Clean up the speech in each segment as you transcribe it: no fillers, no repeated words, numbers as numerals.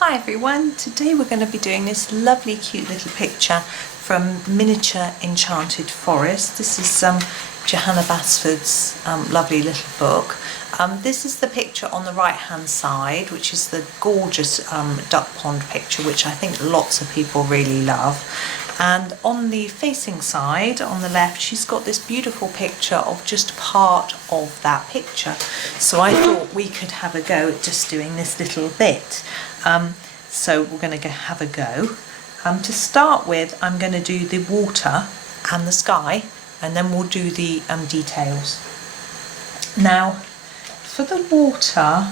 Hi everyone, today we're going to be doing this lovely cute little picture from Miniature Enchanted Forest. This is Johanna Basford's lovely little book. This is the picture on the right hand side, which is the gorgeous duck pond picture, which I think lots of people really love. And on the facing side, on the left, she's got this beautiful picture of just part of that picture. So I thought we could have a go at just doing this little bit. So we're going to have a go. To start with, I'm going to do the water and the sky, and then we'll do the details. Now, for the water,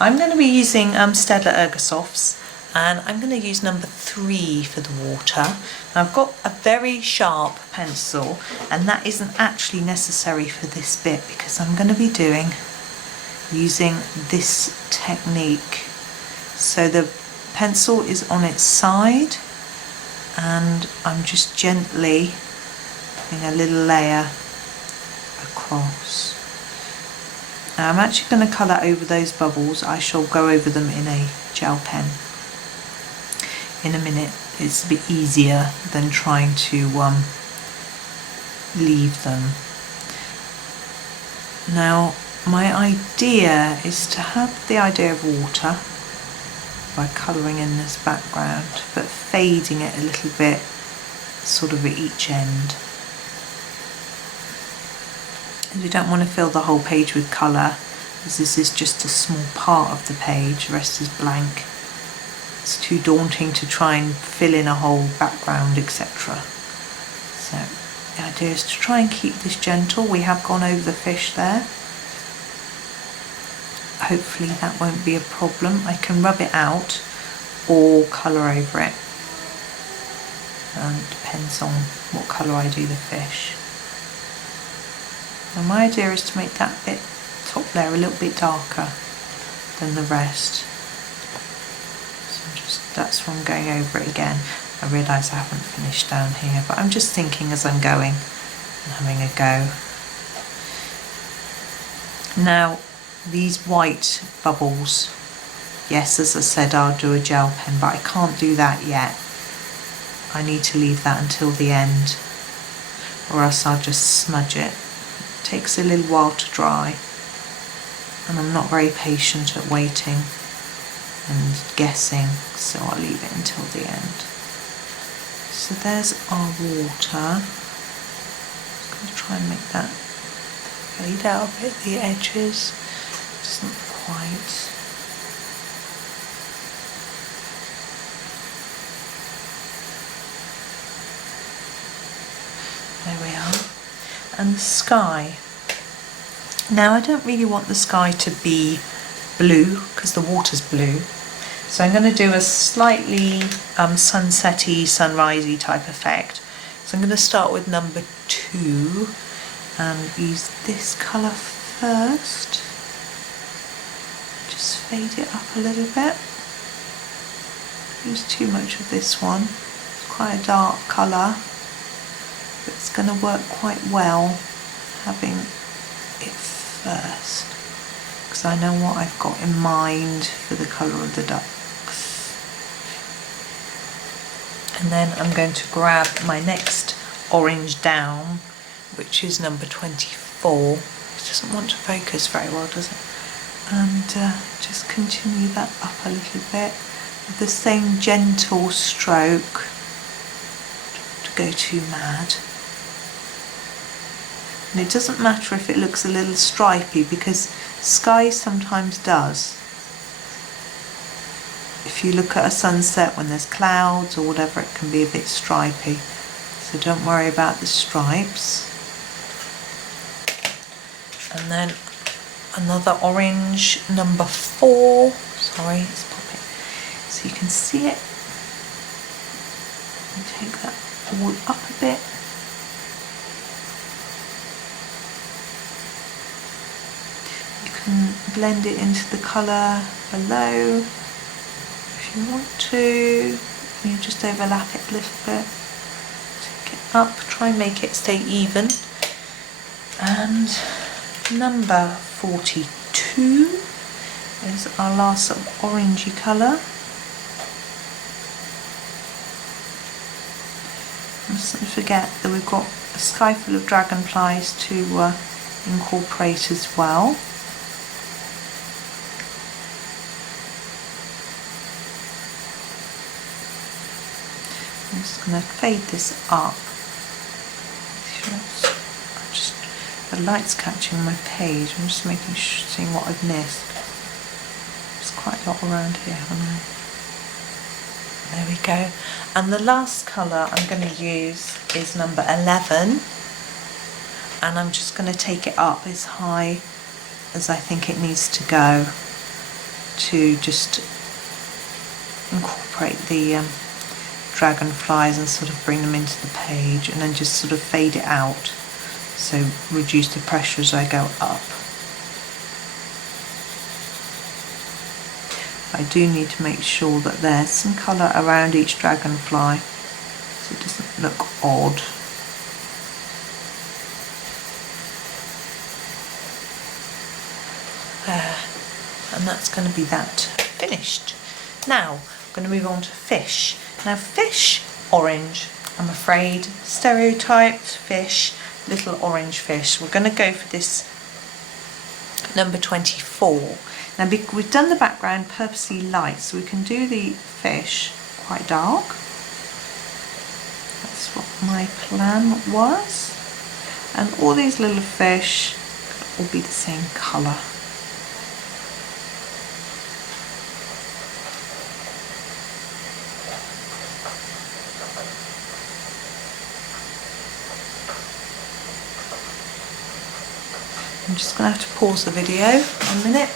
I'm going to be using Staedtler Ergosofts, and I'm going to use number 3 for the water. Now, I've got a very sharp pencil, and that isn't actually necessary for this bit because I'm going to be using this technique. So the pencil is on its side, and I'm just gently putting a little layer across. Now I'm actually going to colour over those bubbles. I shall go over them in a gel pen in a minute. It's a bit easier than trying to leave them. Now my idea is to have the idea of water by colouring in this background, but fading it a little bit sort of at each end. And we don't want to fill the whole page with colour, as this is just a small part of the page, the rest is blank. It's too daunting to try and fill in a whole background, etc. So the idea is to try and keep this gentle. We have gone over the fish there. Hopefully that won't be a problem. I can rub it out or colour over it. Depends on what colour I do the fish. Now my idea is to make that bit top layer a little bit darker than the rest. So that's why I'm going over it again. I realise I haven't finished down here, but I'm just thinking as I'm going and having a go. Now these white bubbles, yes, as I said, I'll do a gel pen, but I can't do that yet. I need to leave that until the end, or else I'll just smudge it. It takes a little while to dry, and I'm not very patient at waiting and guessing, so I'll leave it until the end. So there's our water. I'm going to try and make that fade out a bit, the edges. Doesn't quite. There we are. And the sky. Now I don't really want the sky to be blue because the water's blue. So I'm going to do a slightly sunsetty, sunrisey type effect. So I'm going to start with number 2 and use this colour first. Just fade it up a little bit. Use too much of this one. It's quite a dark colour, but it's going to work quite well having it first, because I know what I've got in mind for the colour of the ducks. And then I'm going to grab my next orange down, which is number 24. It doesn't want to focus very well, does it? And just continue that up a little bit with the same gentle stroke to go too mad. And it doesn't matter if it looks a little stripy, because sky sometimes does. If you look at a sunset when there's clouds or whatever, it can be a bit stripy. So don't worry about the stripes. And then another orange, number 4. Sorry, it's popping. So you can see it. And take that all up a bit. You can blend it into the colour below if you want to. You just overlap it a little bit. Take it up, try and make it stay even. And number 42 is our last sort of orangey colour. forget that we've got a sky full of dragonflies to incorporate as well. I'm just going to fade this up. The light's catching my page. I'm just making sure, seeing what I've missed. There's quite a lot around here, haven't I? There we go. And the last colour I'm going to use is number 11. And I'm just going to take it up as high as I think it needs to go to just incorporate the dragonflies and sort of bring them into the page, and then just sort of fade it out, so reduce the pressure as I go up. I do need to make sure that there's some colour around each dragonfly so it doesn't look odd. There, and that's going to be that finished. Now I'm going to move on to fish. Now fish, orange, I'm afraid, stereotyped fish, little orange fish. We're going to go for this number 24. Now we've done the background purposely light, so we can do the fish quite dark. That's what my plan was. And all these little fish will be the same colour. I'm just going to have to pause the video 1 minute.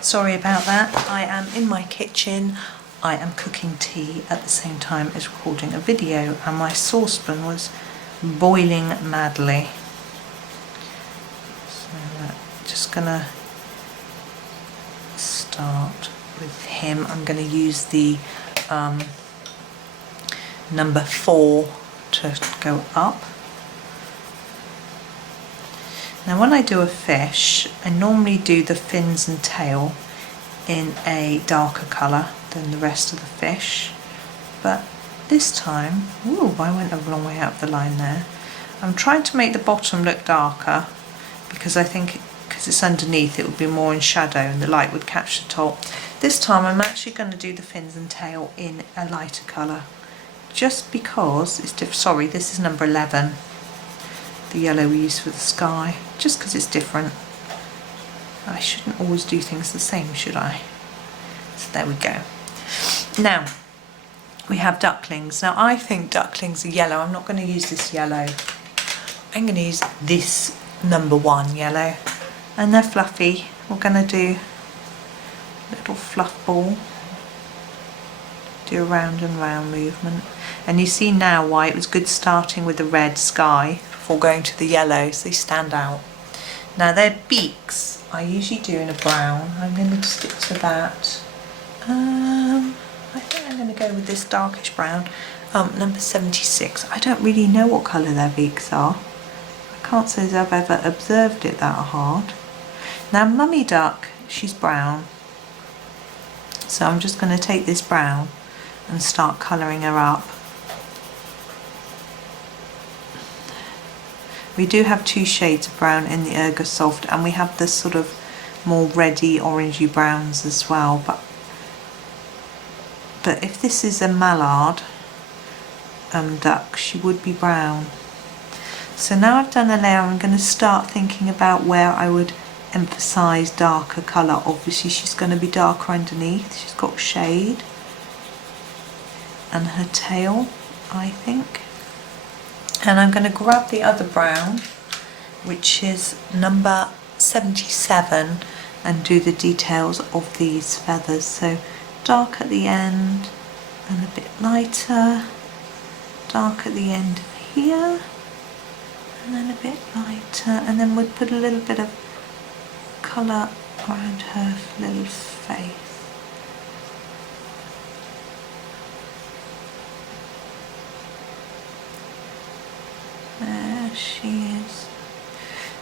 Sorry about that. I am in my kitchen. I am cooking tea at the same time as recording a video, and my saucepan was boiling madly. So just going to start with him. I'm going to use the number 4 to go up. Now when I do a fish, I normally do the fins and tail in a darker colour than the rest of the fish, but this time, ooh, I went a long way out of the line there. I'm trying to make the bottom look darker because I think because it's underneath it would be more in shadow and the light would catch the top. This time I'm actually going to do the fins and tail in a lighter colour just because it's different. Sorry, this is number 11. The yellow we use for the sky, just because it's different. I shouldn't always do things the same, should I? So there we go. Now we have ducklings. Now I think ducklings are yellow. I'm not going to use this yellow. I'm going to use this number 1 yellow, and they're fluffy. We're going to do a little fluff ball, do a round and round movement, and you see now why it was good starting with the red sky before going to the yellow, so they stand out. Now their beaks I usually do in a brown. I'm going to stick to that. I think I'm going to go with this darkish brown, number 76. I don't really know what colour their beaks are. I can't say that I've ever observed it that hard. Now Mummy Duck, she's brown, so I'm just going to take this brown and start colouring her up. We do have 2 shades of brown in the Ergosoft, and we have this sort of more reddy orangey browns as well, but if this is a mallard duck, she would be brown. So now I've done a layer, I'm going to start thinking about where I would emphasise darker colour. Obviously she's going to be darker underneath, she's got shade, and her tail, I think. And I'm going to grab the other brown, which is number 77, and do the details of these feathers. So dark at the end and a bit lighter, dark at the end here and then a bit lighter, and then we'll put a little bit of colour around her little face. There she is.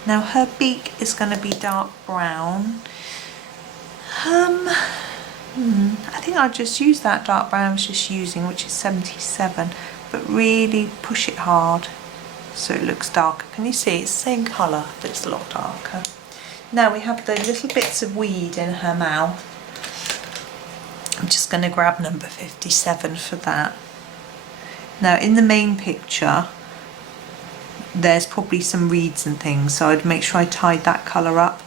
Now her beak is going to be dark brown. I think I'll just use that dark brown I was just using, which is 77. but really push it hard so it looks darker. Can you see? It's the same colour, but it's a lot darker. Now we have the little bits of weed in her mouth. I'm just going to grab number 57 for that. Now in the main picture there's probably some reeds and things, so I'd make sure I tied that colour up.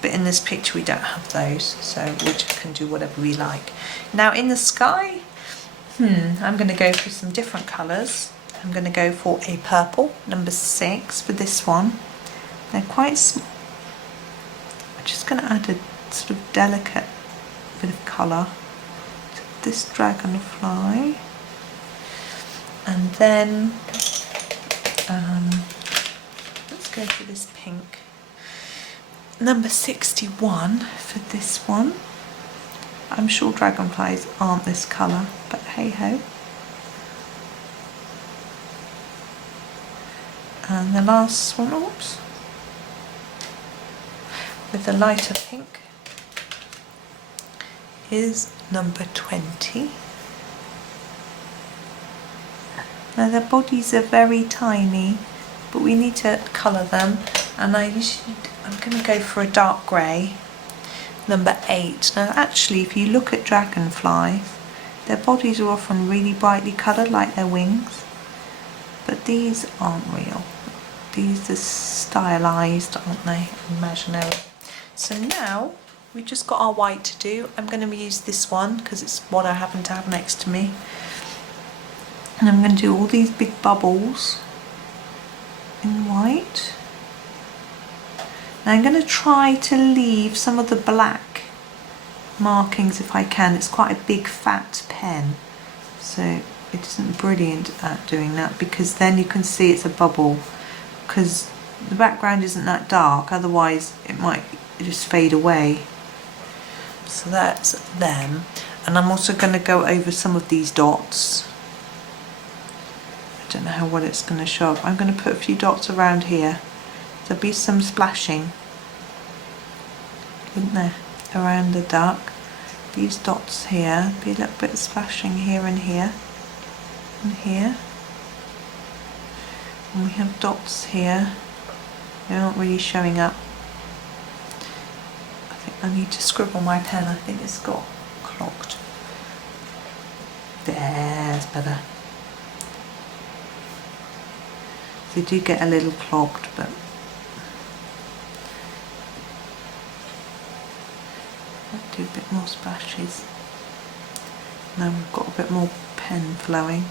But in this picture we don't have those, so we just can do whatever we like. Now in the sky, I'm going to go for some different colours. I'm going to go for a purple, number 6 for this one. They're quite small. I'm just going to add a sort of delicate bit of colour to this dragonfly. And then let's go for this pink. Number 61 for this one. I'm sure dragonflies aren't this colour, but hey ho. And the last one, oops, with the lighter pink is number 20. Now their bodies are very tiny, but we need to colour them, and I'm going to go for a dark grey, number 8. Now actually if you look at dragonflies, their bodies are often really brightly coloured like their wings, but these aren't real. These are stylised, aren't they? Imaginary. So now we've just got our white to do. I'm going to use this one because it's what I happen to have next to me. And I'm going to do all these big bubbles in white. Now I'm going to try to leave some of the black markings if I can. It's quite a big fat pen, so it isn't brilliant at doing that, because then you can see it's a bubble, because the background isn't that dark, otherwise it might just fade away. So that's them. And I'm also going to go over some of these dots. I don't know how well it's going to show up. I'm going to put a few dots around here. There'll be some splashing, isn't there, around the duck. These dots here, be a little bit of splashing here and here and here. And we have dots here. They're not really showing up. I think I need to scribble my pen. I think it's got clogged. There's better. They do get a little clogged, but I'll do a bit more splashes. Now we've got a bit more pen flowing.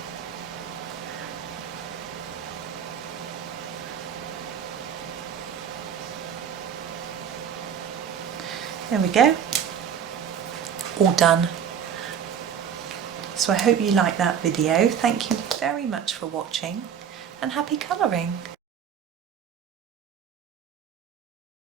There we go. All done. So I hope you liked that video. Thank you very much for watching, and happy colouring.